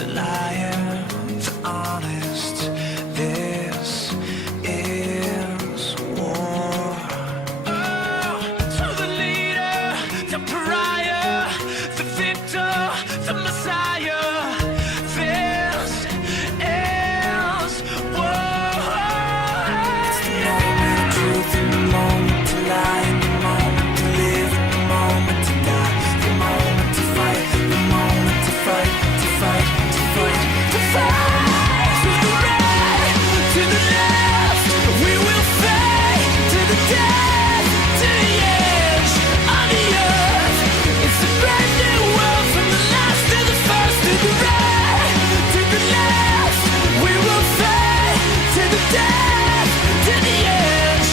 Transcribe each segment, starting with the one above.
the liar, the honest. This is war. Oh, to the leader, the pariah, the victor, the messiah. This is war. It's the moment of truth and the moment to lie, and the moment to live, and the moment to die, the moment to fight, the moment to fight, to fight, to fight, to fight. To the right, to the left, we will fight to the death, to the edge of the earth. It's a brand new world from the last to the first. To the right, to the left, we will fight to the death, to the edge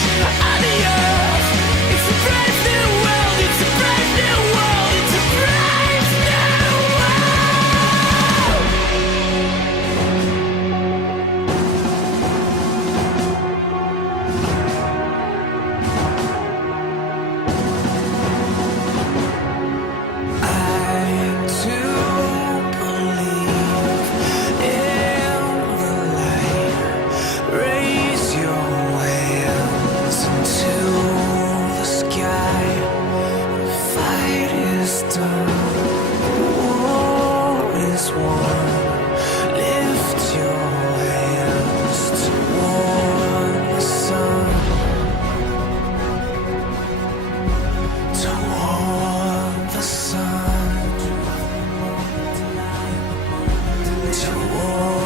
of the earth. It's a brand new world, it's a brand new world, it's a brand new world. I too believe in the light. Raise your hands into the sky. The fight is done. War is won. Lift your hands toward the sun. Toward the sun. Toward